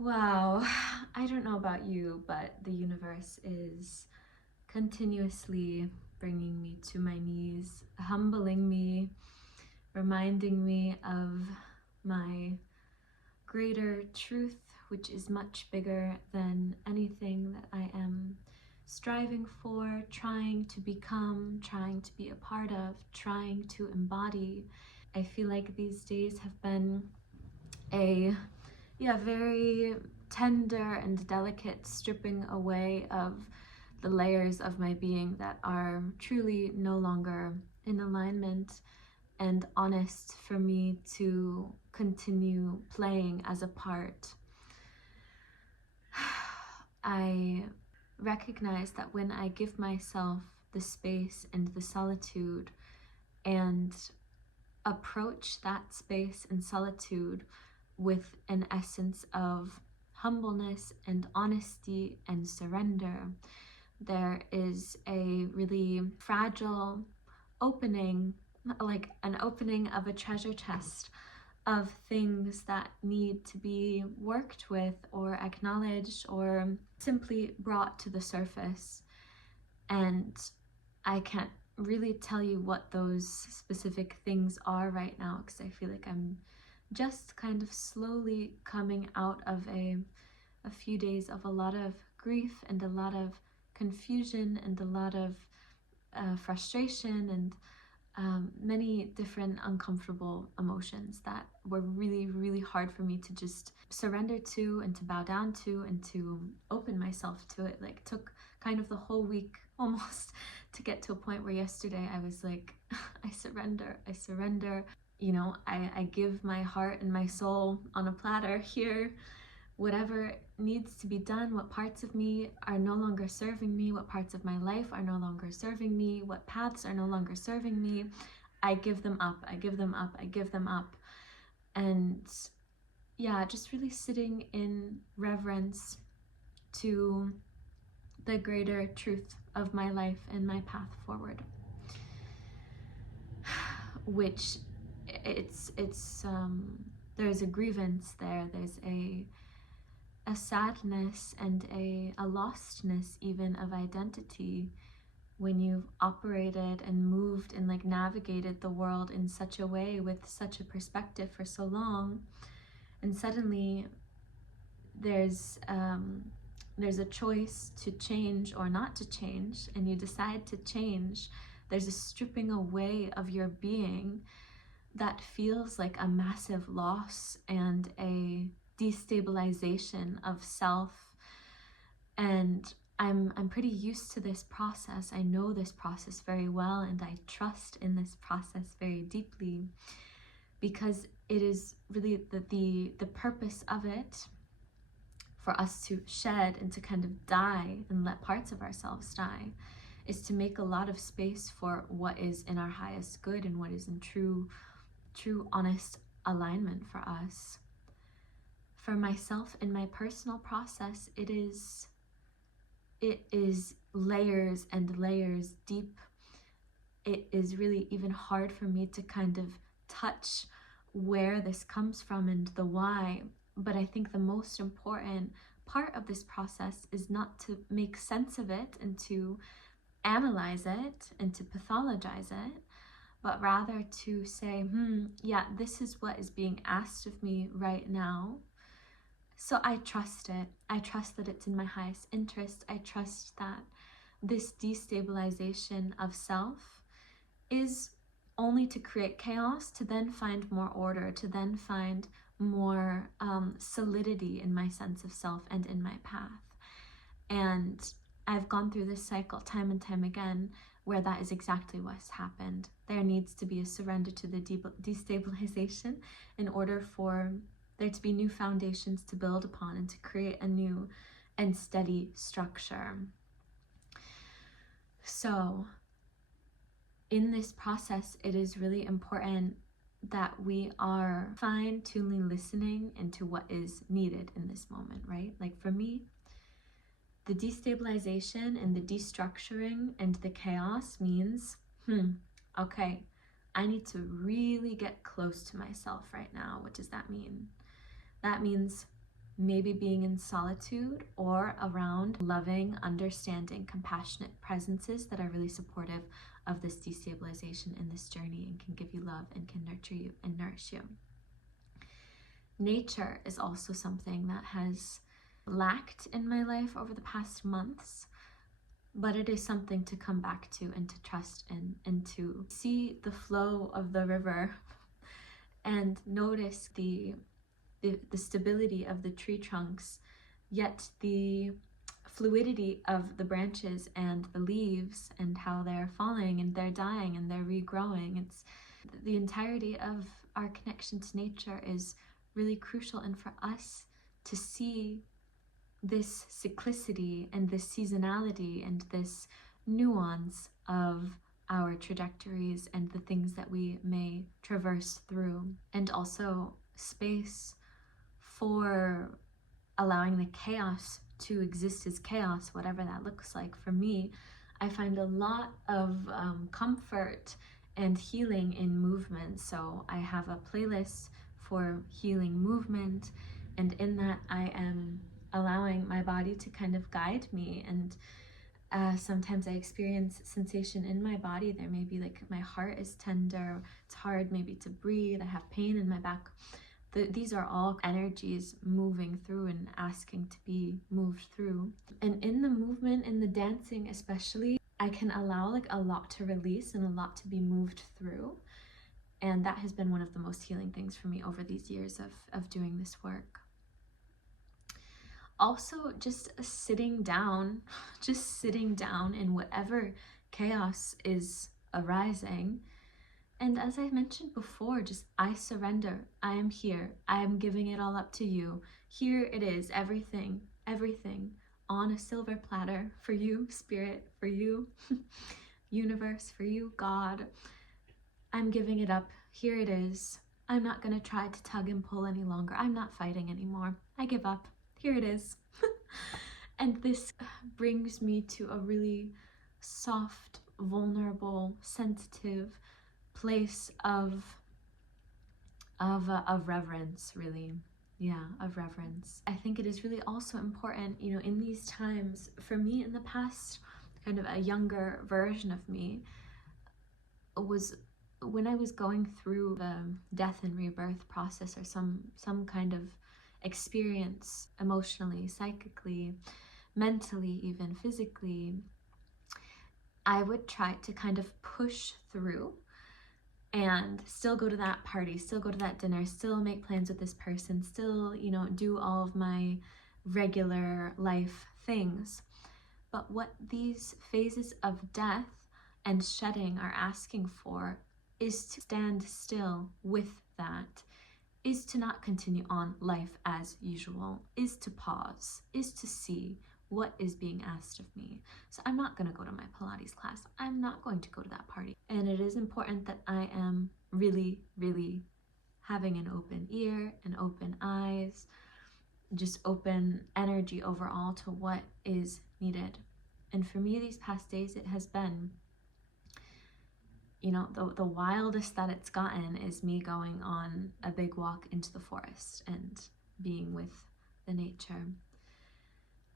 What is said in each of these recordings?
Wow, I don't know about you, but the universe is continuously bringing me to my knees, humbling me, reminding me of my greater truth, which is much bigger than anything that I am striving for, trying to become, trying to be a part of, trying to embody. I feel like these days have been a very tender and delicate stripping away of the layers of my being that are truly no longer in alignment and honest for me to continue playing as a part. I recognize that when I give myself the space and the solitude and approach that space and solitude with an essence of humbleness and honesty and surrender, there is a really fragile opening, like an opening of a treasure chest of things that need to be worked with or acknowledged or simply brought to the surface. And I can't really tell you what those specific things are right now, because I feel like I'm just kind of slowly coming out of a few days of a lot of grief and a lot of confusion and a lot of frustration and many different uncomfortable emotions that were really, really hard for me to just surrender to and to bow down to and to open myself to. It like took kind of the whole week almost to get to a point where yesterday I was like, I surrender. You know, I give my heart and my soul on a platter here. Whatever needs to be done, what parts of me are no longer serving me, what parts of my life are no longer serving me, what paths are no longer serving me, I give them up, I give them up, I give them up. And yeah, just really sitting in reverence to the greater truth of my life and my path forward. Which it's there's a grievance there, there's a sadness and a lostness even of identity when you've operated and moved and like navigated the world in such a way with such a perspective for so long, and suddenly there's a choice to change or not to change, and you decide to change. There's a stripping away of your being that feels like a massive loss and a destabilization of self. And I'm pretty used to this process. I know this process very well, and I trust in this process very deeply, because it is really the purpose of it for us to shed and to kind of die and let parts of ourselves die, is to make a lot of space for what is in our highest good and what is in true honest alignment for us. For myself in my personal process, it is layers and layers deep. It is really even hard for me to kind of touch where this comes from and the why. But I think the most important part of this process is not to make sense of it and to analyze it and to pathologize it, but rather to say, yeah, this is what is being asked of me right now. So I trust it. I trust that it's in my highest interest. I trust that this destabilization of self is only to create chaos, to then find more order, to then find more solidity in my sense of self and in my path. And I've gone through this cycle time and time again where that is exactly what's happened. There needs to be a surrender to the destabilization in order for there to be new foundations to build upon and to create a new and steady structure. So in this process, it is really important that we are fine-tuning listening into what is needed in this moment, right? Like for me, the destabilization and the destructuring and the chaos means, okay, I need to really get close to myself right now. What does that mean? That means maybe being in solitude or around loving, understanding, compassionate presences that are really supportive of this destabilization in this journey and can give you love and can nurture you and nourish you. Nature is also something that has lacked in my life over the past months, but it is something to come back to and to trust in and to see the flow of the river and notice the stability of the tree trunks, yet the fluidity of the branches and the leaves and how they're falling and they're dying and they're regrowing. It's the entirety of our connection to nature is really crucial, and for us to see this cyclicity and this seasonality and this nuance of our trajectories and the things that we may traverse through, and also space for allowing the chaos to exist as chaos, whatever that looks like. For me, I find a lot of comfort and healing in movement. So I have a playlist for healing movement, and in that I am allowing my body to kind of guide me. And sometimes I experience sensation in my body. There may be like my heart is tender, it's hard maybe to breathe, I have pain in my back. These are all energies moving through and asking to be moved through. And in the movement, in the dancing especially, I can allow like a lot to release and a lot to be moved through. And that has been one of the most healing things for me over these years of doing this work. Also, just sitting down in whatever chaos is arising. And as I mentioned before, just I surrender. I am here. I am giving it all up to you. Here it is, everything on a silver platter for you, Spirit, for you, universe, for you, God. I'm giving it up. Here it is. I'm not going to try to tug and pull any longer. I'm not fighting anymore. I give up. Here it is. And this brings me to a really soft, vulnerable, sensitive place of reverence, really. Yeah, of reverence. I think it is really also important, you know, in these times, for me in the past, kind of a younger version of me was when I was going through the death and rebirth process, or some kind of experience emotionally, psychically, mentally, even physically, I would try to kind of push through and still go to that party, still go to that dinner, still make plans with this person, still, you know, do all of my regular life things. But what these phases of death and shedding are asking for is to stand still with that, is to not continue on life as usual, is to pause, is to see what is being asked of me. So I'm not going to go to my Pilates class. I'm not going to go to that party. And it is important that I am really, really having an open ear and open eyes, just open energy overall to what is needed. And for me, these past days, it has been, you know, the wildest that it's gotten is me going on a big walk into the forest and being with the nature.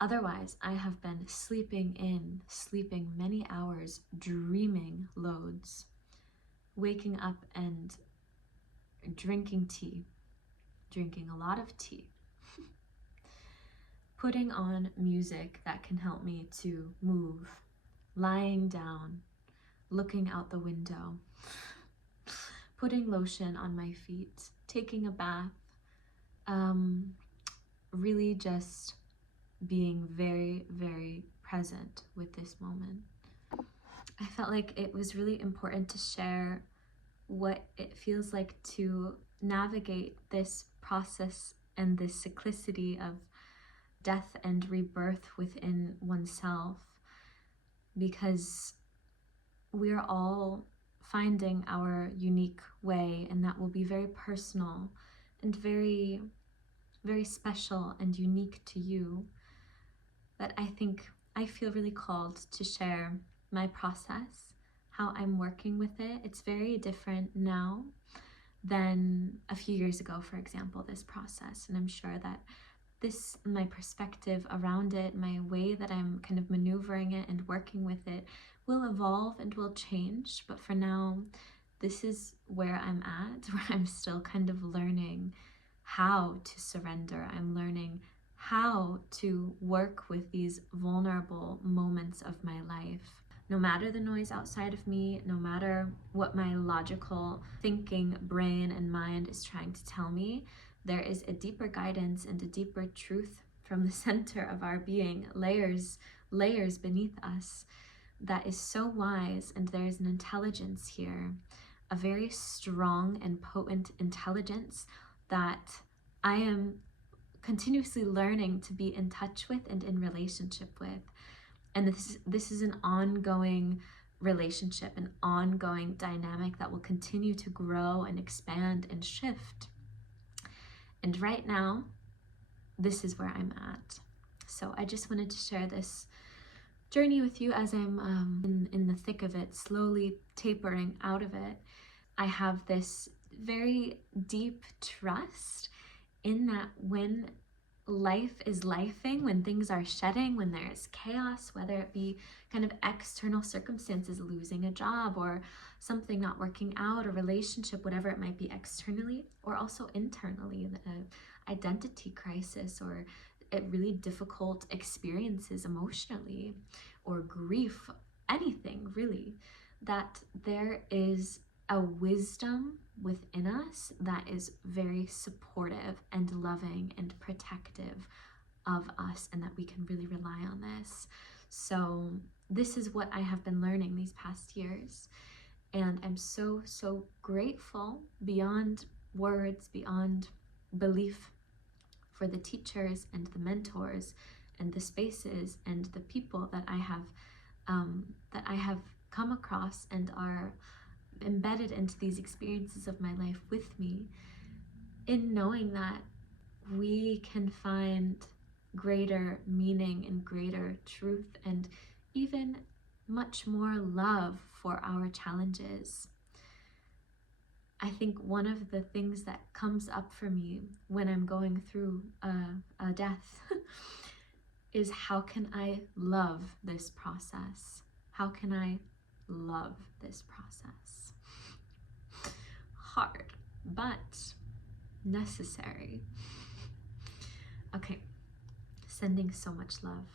Otherwise, I have been sleeping many hours, dreaming loads, waking up and drinking tea, drinking a lot of tea, putting on music that can help me to move, lying down, looking out the window, putting lotion on my feet, taking a bath, really just being very, very present with this moment. I felt like it was really important to share what it feels like to navigate this process and this cyclicity of death and rebirth within oneself, because we're all finding our unique way, and that will be very personal and very, very special and unique to you. But I feel really called to share my process, how I'm working with it. It's very different now than a few years ago, for example, this process. And I'm sure that my perspective around it, my way that I'm kind of maneuvering it and working with it will evolve and will change. But for now, this is where I'm at, where I'm still kind of learning how to surrender. I'm learning how to work with these vulnerable moments of my life. No matter the noise outside of me, no matter what my logical thinking brain and mind is trying to tell me, there is a deeper guidance and a deeper truth from the center of our being, layers beneath us, that is so wise. And there is an intelligence here, a very strong and potent intelligence that I am continuously learning to be in touch with and in relationship with. And this is an ongoing relationship, an ongoing dynamic that will continue to grow and expand and shift. And right now, this is where I'm at. So I just wanted to share this journey with you as I'm in the thick of it, slowly tapering out of it. I have this very deep trust in that when life is lifing, when things are shedding, when there's chaos, whether it be kind of external circumstances, losing a job or something not working out, a relationship, whatever it might be externally, or also internally, an identity crisis or really difficult experiences emotionally, or grief, anything really, that there is a wisdom within us that is very supportive and loving and protective of us, and that we can really rely on this. So this is what I have been learning these past years, and I'm so grateful beyond words, beyond belief, for the teachers and the mentors and the spaces and the people that I have come across and are embedded into these experiences of my life with me, in knowing that we can find greater meaning and greater truth and even much more love for our challenges. I think one of the things that comes up for me when I'm going through a death is, how can I love this process? How can I love this process? Hard, but necessary. Okay, sending so much love.